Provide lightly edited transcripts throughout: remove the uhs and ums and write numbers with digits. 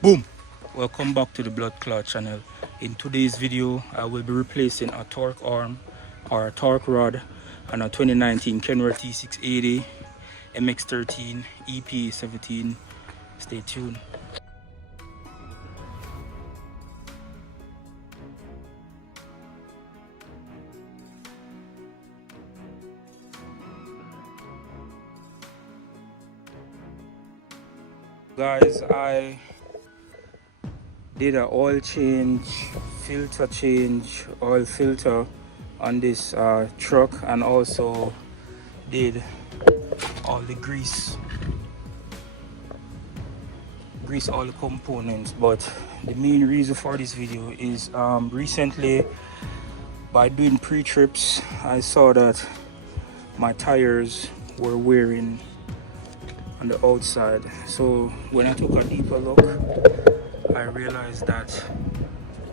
Boom! Welcome back to the Blood Clot channel. In today's video, I will be replacing a torque arm or a torque rod on a 2019 Kenworth T680 MX13 EP17. Stay tuned. Guys, I did an oil change, filter change, oil filter on this truck, and also did all the grease all the components. But the main reason for this video is recently, by doing pre-trips, I saw that my tires were wearing on the outside. So when I took a deeper look, I realized that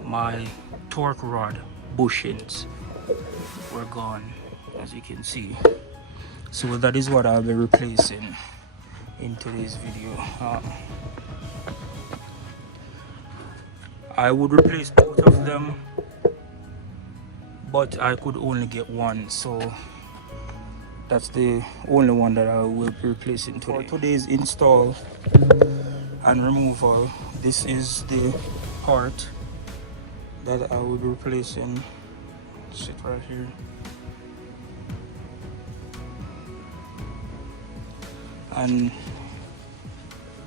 my torque rod bushings were gone, as you can see. So that is what I'll be replacing in today's video. I would replace both of them, but I could only get one, so that's the only one that I will be replacing today. For today's install and removal, this is the part that I will be replacing. Sit right here. And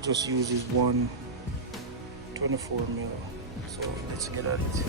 just uses one 24mm. So let's get at it.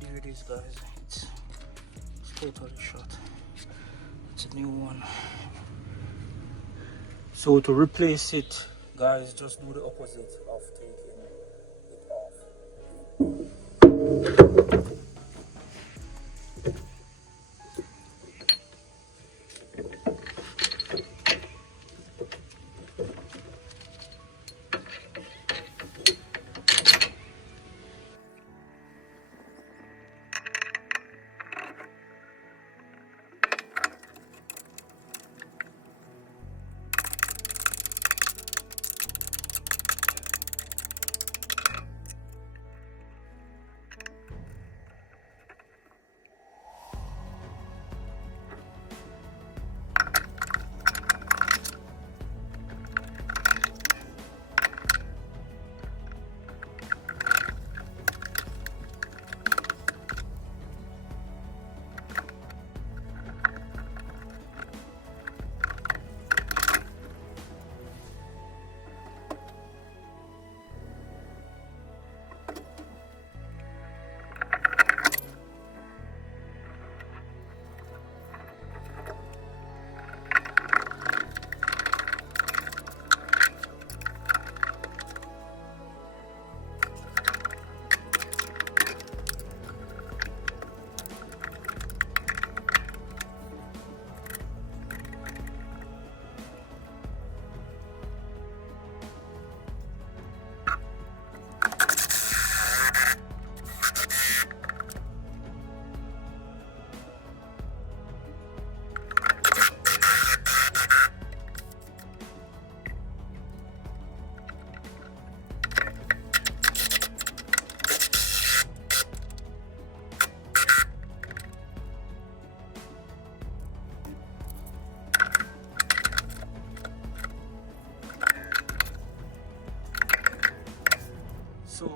There it is, guys. It's totally shot. It's a new one. So to replace it, guys, just do the opposite of taking it off. So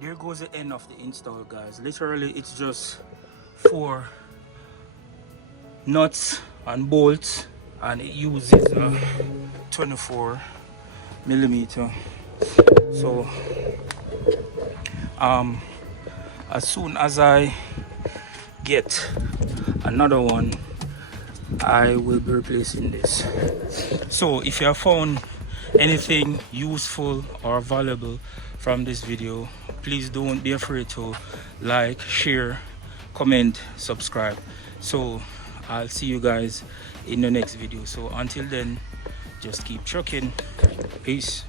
there goes the end of the install, guys. Literally it's just 4 nuts and bolts, and it uses a 24 millimeter. So as soon as I get another one, I will be replacing this. So if you have found anything useful or valuable from this video, please don't be afraid to like, share, comment, subscribe. So I'll see you guys in the next video. So until then, just keep trucking. Peace.